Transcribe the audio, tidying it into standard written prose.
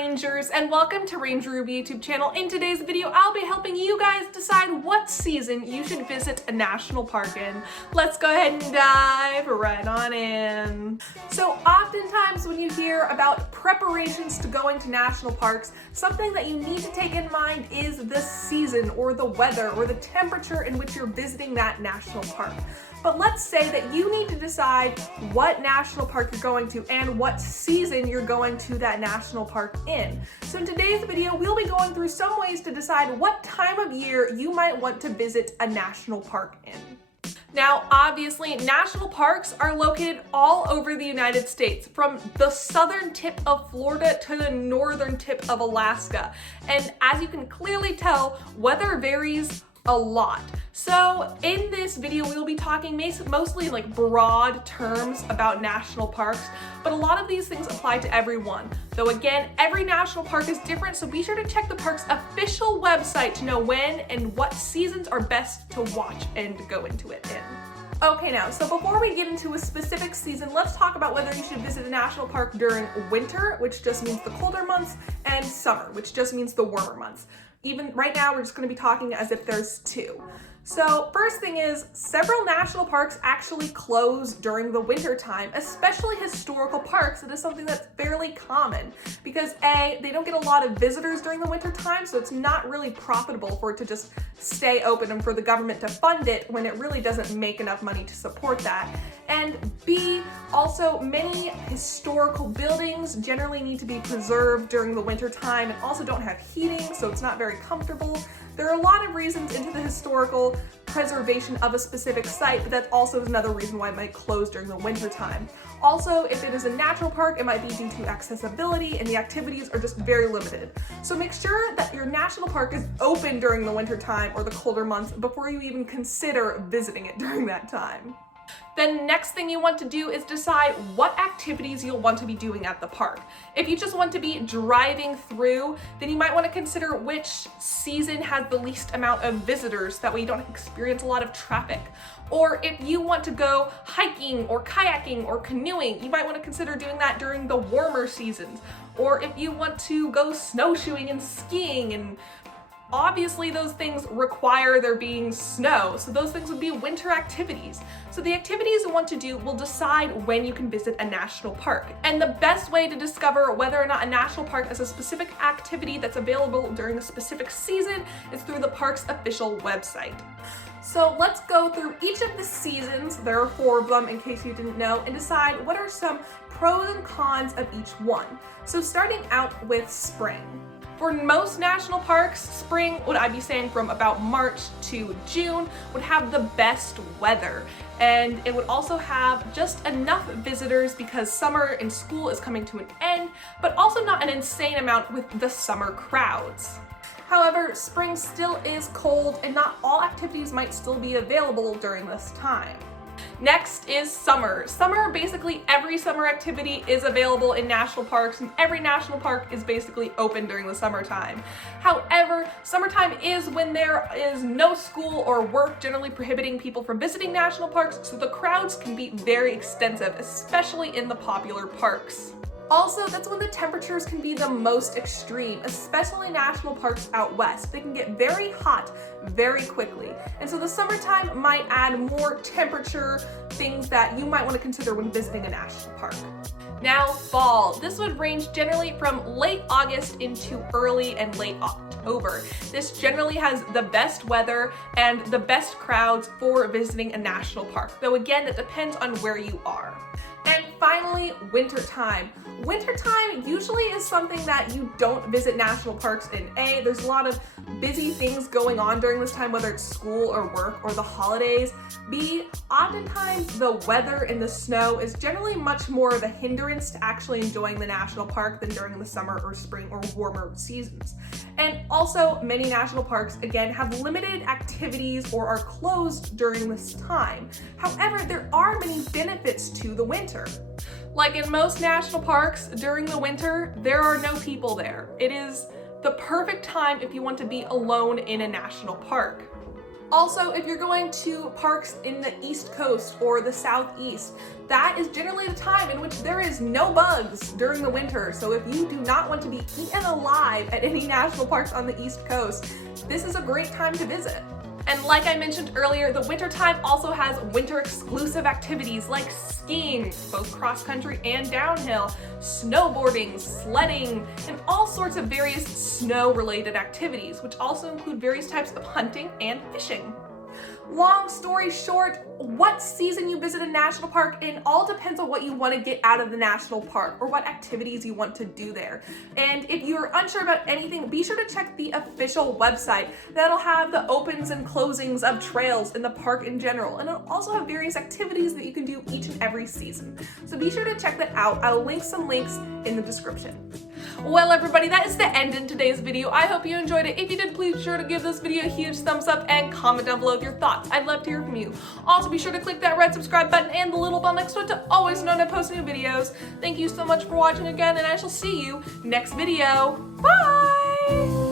Rangers, and welcome to Ranger Ruby YouTube channel. In today's video, I'll be helping you guys decide what season you should visit a national park in. Let's go ahead and dive right on in. So oftentimes when you hear about preparations to going to national parks, something that you need to take in mind is the season or the weather or the temperature in which you're visiting that national park. But let's say that you need to decide what national park you're going to and what season you're going to that national park in. So in today's video, we'll be going through some ways to decide what time of year you might want to visit a national park in. Now, obviously, national parks are located all over the United States, from the southern tip of Florida to the northern tip of Alaska. And as you can clearly tell, weather varies a lot. So in this video, we will be talking mostly in like broad terms about national parks, but a lot of these things apply to everyone. Though again, every national park is different, so be sure to check the park's official website to know when and what seasons are best to watch and go into it in. Okay, now, so before we get into a specific season, let's talk about whether you should visit a national park during winter, which just means the colder months, and summer, which just means the warmer months. Even right now, we're just going to be talking as if there's two. So first thing is, several national parks actually close during the winter time, especially historical parks. It is something that's fairly common because A, they don't get a lot of visitors during the winter time, so it's not really profitable for it to just stay open and for the government to fund it when it really doesn't make enough money to support that. And B, also many historical buildings generally need to be preserved during the winter time and also don't have heating, so it's not very comfortable. There are a lot of reasons into the historical preservation of a specific site, but that also is another reason why it might close during the winter time. Also, if it is a natural park, it might be due to accessibility and the activities are just very limited. So make sure that your national park is open during the winter time or the colder months before you even consider visiting it during that time. Then next thing you want to do is decide what activities you'll want to be doing at the park. If you just want to be driving through, then you might want to consider which season has the least amount of visitors, that way you don't experience a lot of traffic. Or if you want to go hiking or kayaking or canoeing, you might want to consider doing that during the warmer seasons. Or if you want to go snowshoeing and skiing, and obviously those things require there being snow, so those things would be winter activities. So the activities you want to do will decide when you can visit a national park. And the best way to discover whether or not a national park has a specific activity that's available during a specific season is through the park's official website. So let's go through each of the seasons, there are 4 of them in case you didn't know, and decide what are some pros and cons of each one. So starting out with spring. For most national parks, spring, what I'd be saying from about March to June, would have the best weather. And it would also have just enough visitors because summer in school is coming to an end, but also not an insane amount with the summer crowds. However, spring still is cold and not all activities might still be available during this time. Next is summer. Summer, basically every summer activity is available in national parks and every national park is basically open during the summertime. However, summertime is when there is no school or work generally prohibiting people from visiting national parks, so the crowds can be very extensive, especially in the popular parks. Also, that's when the temperatures can be the most extreme, especially national parks out west. They can get very hot very quickly. And so the summertime might add more temperature, things that you might want to consider when visiting a national park. Now, fall. This would range generally from late August into early and late October. This generally has the best weather and the best crowds for visiting a national park, though again, that depends on where you are. And finally, wintertime. Wintertime usually is something that you don't visit national parks in. A, there's a lot of busy things going on during this time, whether it's school or work or the holidays. B, oftentimes the weather and the snow is generally much more of a hindrance to actually enjoying the national park than during the summer or spring or warmer seasons. And also, many national parks, again, have limited activities or are closed during this time. However, there are many benefits to the winter. Like in most national parks, during the winter, there are no people there. It is the perfect time if you want to be alone in a national park. Also, if you're going to parks in the East Coast or the Southeast, that is generally the time in which there is no bugs during the winter. So if you do not want to be eaten alive at any national parks on the East Coast, this is a great time to visit. And like I mentioned earlier, the wintertime also has winter exclusive activities like skiing, both cross-country and downhill, snowboarding, sledding, and all sorts of various snow-related activities, which also include various types of hunting and fishing. Long story short, what season you visit a national park in all depends on what you want to get out of the national park or what activities you want to do there. And if you're unsure about anything, be sure to check the official website. That'll have the opens and closings of trails in the park in general, and it'll also have various activities that you can do each and every season. So be sure to check that out. I'll link some links in the description. Well, everybody, that is the end in today's video. I hope you enjoyed it. If you did, please be sure to give this video a huge thumbs up and comment down below with your thoughts. I'd love to hear from you. Also, be sure to click that red subscribe button and the little bell next to it to always know when I post new videos. Thank you so much for watching again, and I shall see you next video. Bye!